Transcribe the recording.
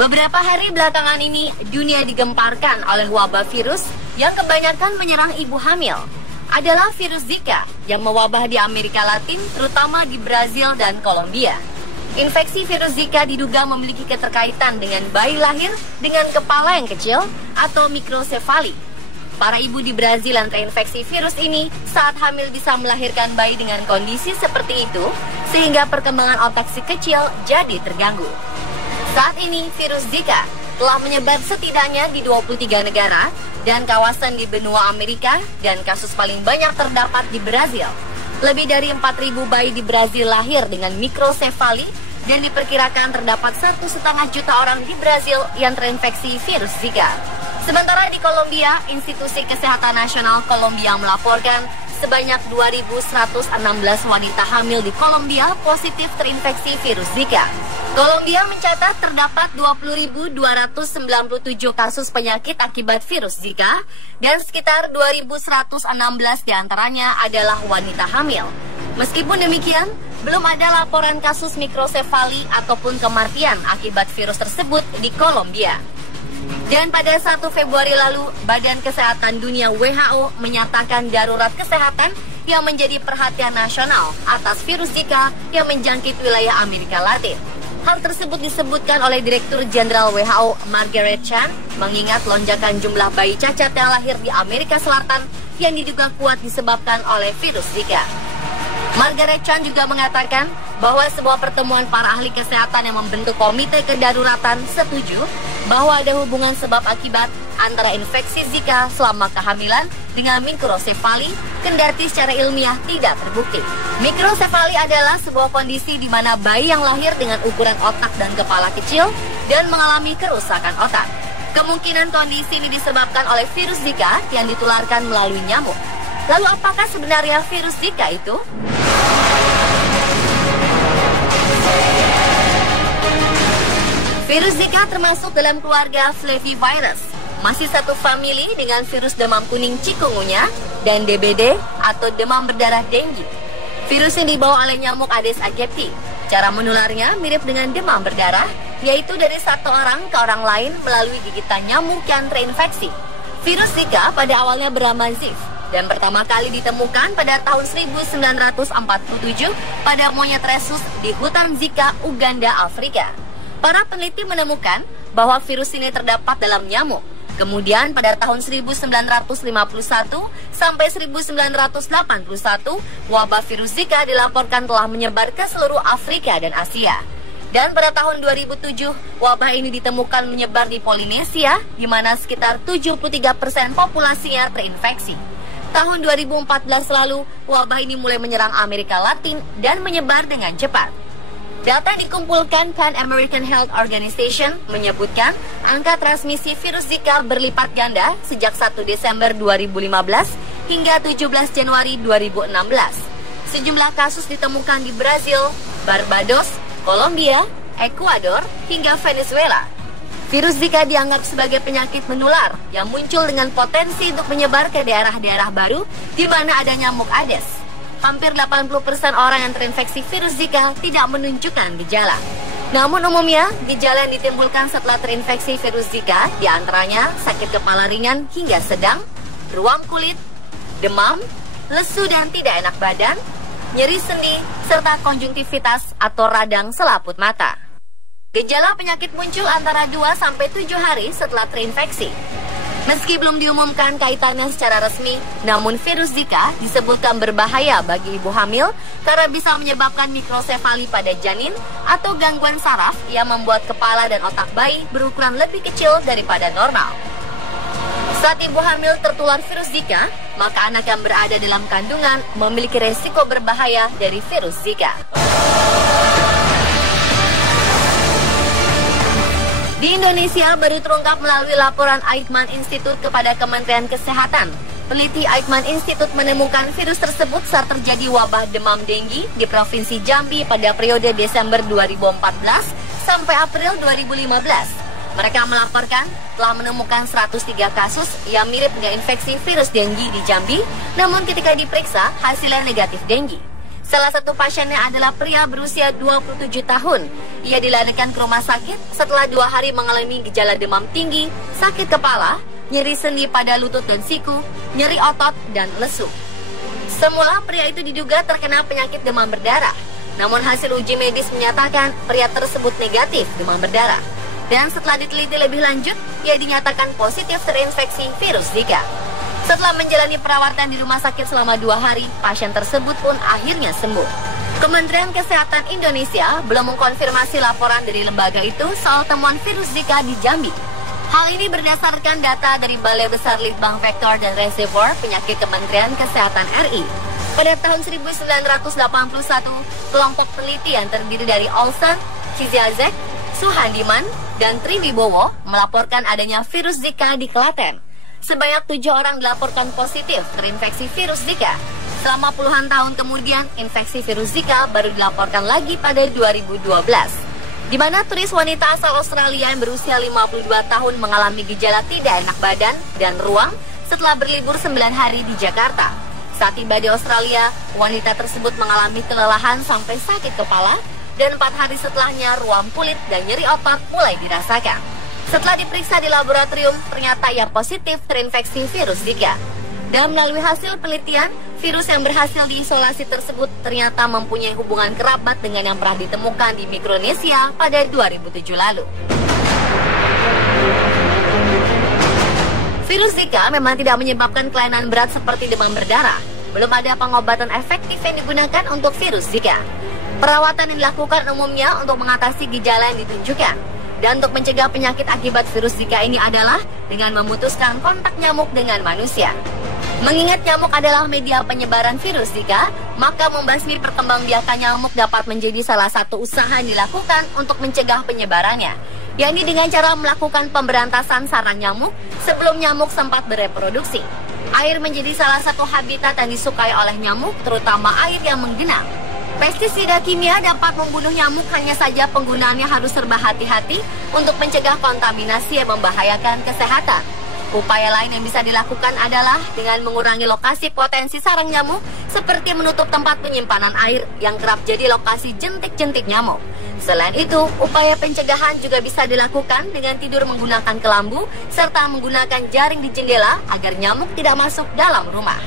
Beberapa hari belakangan ini, dunia digemparkan oleh wabah virus yang kebanyakan menyerang ibu hamil. Adalah virus Zika yang mewabah di Amerika Latin, terutama di Brazil dan Kolombia. Infeksi virus Zika diduga memiliki keterkaitan dengan bayi lahir dengan kepala yang kecil atau mikrosefali. Para ibu di Brazil yang terinfeksi virus ini saat hamil bisa melahirkan bayi dengan kondisi seperti itu, sehingga perkembangan otak si kecil jadi terganggu. Saat ini, virus Zika telah menyebar setidaknya di 23 negara dan kawasan di benua Amerika, dan kasus paling banyak terdapat di Brazil. Lebih dari 4.000 bayi di Brazil lahir dengan mikrosefali, dan diperkirakan terdapat 1,5 juta orang di Brazil yang terinfeksi virus Zika. Sementara di Kolombia, Institusi Kesehatan Nasional Kolombia melaporkan sebanyak 2.116 wanita hamil di Kolombia positif terinfeksi virus Zika. Kolombia mencatat terdapat 20.297 kasus penyakit akibat virus Zika, dan sekitar 2.116 diantaranya adalah wanita hamil. Meskipun demikian, belum ada laporan kasus mikrosefali ataupun kematian akibat virus tersebut di Kolombia. Dan pada 1 Februari lalu, Badan Kesehatan Dunia WHO menyatakan darurat kesehatan yang menjadi perhatian nasional atas virus Zika yang menjangkit wilayah Amerika Latin. Hal tersebut disebutkan oleh Direktur Jenderal WHO Margaret Chan, mengingat lonjakan jumlah bayi cacat yang lahir di Amerika Selatan yang diduga kuat disebabkan oleh virus Zika. Margaret Chan juga mengatakan bahwa sebuah pertemuan para ahli kesehatan yang membentuk komite kedaruratan setuju bahwa ada hubungan sebab akibat antara infeksi Zika selama kehamilan dengan mikrosefali, kendati secara ilmiah tidak terbukti. Mikrosefali adalah sebuah kondisi di mana bayi yang lahir dengan ukuran otak dan kepala kecil dan mengalami kerusakan otak. Kemungkinan kondisi ini disebabkan oleh virus Zika yang ditularkan melalui nyamuk. Lalu apakah sebenarnya virus Zika itu? Virus Zika termasuk dalam keluarga Flavivirus, masih satu famili dengan virus demam kuning chikungunya dan DBD atau demam berdarah dengue. Virus yang dibawa oleh nyamuk Aedes aegypti. Cara menularnya mirip dengan demam berdarah, yaitu dari satu orang ke orang lain melalui gigitan nyamuk yang terinfeksi. Virus Zika pada awalnya bernama Zif dan pertama kali ditemukan pada tahun 1947 pada monyet rhesus di hutan Zika, Uganda, Afrika. Para peneliti menemukan bahwa virus ini terdapat dalam nyamuk. Kemudian pada tahun 1951 sampai 1981, wabah virus Zika dilaporkan telah menyebar ke seluruh Afrika dan Asia. Dan pada tahun 2007, wabah ini ditemukan menyebar di Polinesia, di mana sekitar 73% populasinya terinfeksi. Tahun 2014 lalu, wabah ini mulai menyerang Amerika Latin dan menyebar dengan cepat. Data yang dikumpulkan Pan American Health Organization menyebutkan angka transmisi virus Zika berlipat ganda sejak 1 Desember 2015 hingga 17 Januari 2016. Sejumlah kasus ditemukan di Brazil, Barbados, Kolombia, Ekuador, hingga Venezuela. Virus Zika dianggap sebagai penyakit menular yang muncul dengan potensi untuk menyebar ke daerah-daerah baru di mana ada nyamuk Aedes. Hampir 80% orang yang terinfeksi virus Zika tidak menunjukkan gejala. Namun umumnya, gejala yang ditimbulkan setelah terinfeksi virus Zika diantaranya sakit kepala ringan hingga sedang, ruam kulit, demam, lesu dan tidak enak badan, nyeri sendi, serta konjungtivitas atau radang selaput mata. Gejala penyakit muncul antara 2-7 hari setelah terinfeksi. Meski belum diumumkan kaitannya secara resmi, namun virus Zika disebutkan berbahaya bagi ibu hamil karena bisa menyebabkan mikrosefali pada janin atau gangguan saraf yang membuat kepala dan otak bayi berukuran lebih kecil daripada normal. Saat ibu hamil tertular virus Zika, maka anak yang berada dalam kandungan memiliki resiko berbahaya dari virus Zika. Di Indonesia baru terungkap melalui laporan Eijkman Institute kepada Kementerian Kesehatan. Peneliti Eijkman Institute menemukan virus tersebut saat terjadi wabah demam dengue di Provinsi Jambi pada periode Desember 2014 sampai April 2015. Mereka melaporkan telah menemukan 103 kasus yang mirip dengan infeksi virus dengue di Jambi, namun ketika diperiksa hasilnya negatif dengue. Salah satu pasiennya adalah pria berusia 27 tahun. Ia dilarikan ke rumah sakit setelah 2 hari mengalami gejala demam tinggi, sakit kepala, nyeri sendi pada lutut dan siku, nyeri otot, dan lesu. Semula pria itu diduga terkena penyakit demam berdarah. Namun hasil uji medis menyatakan pria tersebut negatif demam berdarah. Dan setelah diteliti lebih lanjut, ia dinyatakan positif terinfeksi virus Zika. Setelah menjalani perawatan di rumah sakit selama 2 hari, pasien tersebut pun akhirnya sembuh. Kementerian Kesehatan Indonesia belum mengkonfirmasi laporan dari lembaga itu soal temuan virus Zika di Jambi. Hal ini berdasarkan data dari Balai Besar Litbang Vektor dan Reservoir Penyakit Kementerian Kesehatan RI. Pada tahun 1981, kelompok peneliti yang terdiri dari Olsen, Ciziazek, Suhandiman, dan Triwibowo melaporkan adanya virus Zika di Klaten. Sebanyak 7 orang dilaporkan positif terinfeksi virus Zika. Selama puluhan tahun kemudian, infeksi virus Zika baru dilaporkan lagi pada 2012. Di mana turis wanita asal Australia yang berusia 52 tahun mengalami gejala tidak enak badan dan ruam setelah berlibur 9 hari di Jakarta. Saat tiba di Australia, wanita tersebut mengalami kelelahan sampai sakit kepala dan 4 hari setelahnya ruam kulit dan nyeri otot mulai dirasakan. Setelah diperiksa di laboratorium, ternyata ia positif terinfeksi virus Zika. Dan melalui hasil penelitian, virus yang berhasil diisolasi tersebut ternyata mempunyai hubungan kerabat dengan yang pernah ditemukan di Mikronesia pada 2007 lalu. Virus Zika memang tidak menyebabkan kelainan berat seperti demam berdarah. Belum ada pengobatan efektif yang digunakan untuk virus Zika. Perawatan yang dilakukan umumnya untuk mengatasi gejala yang ditunjukkan. Dan untuk mencegah penyakit akibat virus Zika ini adalah dengan memutuskan kontak nyamuk dengan manusia. Mengingat nyamuk adalah media penyebaran virus Zika, maka membasmi perkembangbiakan nyamuk dapat menjadi salah satu usaha yang dilakukan untuk mencegah penyebarannya, yakni dengan cara melakukan pemberantasan sarang nyamuk sebelum nyamuk sempat bereproduksi. Air menjadi salah satu habitat yang disukai oleh nyamuk, terutama air yang menggenang. Pestisida kimia dapat membunuh nyamuk, hanya saja penggunaannya harus serba hati-hati untuk mencegah kontaminasi yang membahayakan kesehatan. Upaya lain yang bisa dilakukan adalah dengan mengurangi lokasi potensi sarang nyamuk, seperti menutup tempat penyimpanan air yang kerap jadi lokasi jentik-jentik nyamuk. Selain itu, upaya pencegahan juga bisa dilakukan dengan tidur menggunakan kelambu, serta menggunakan jaring di jendela agar nyamuk tidak masuk dalam rumah.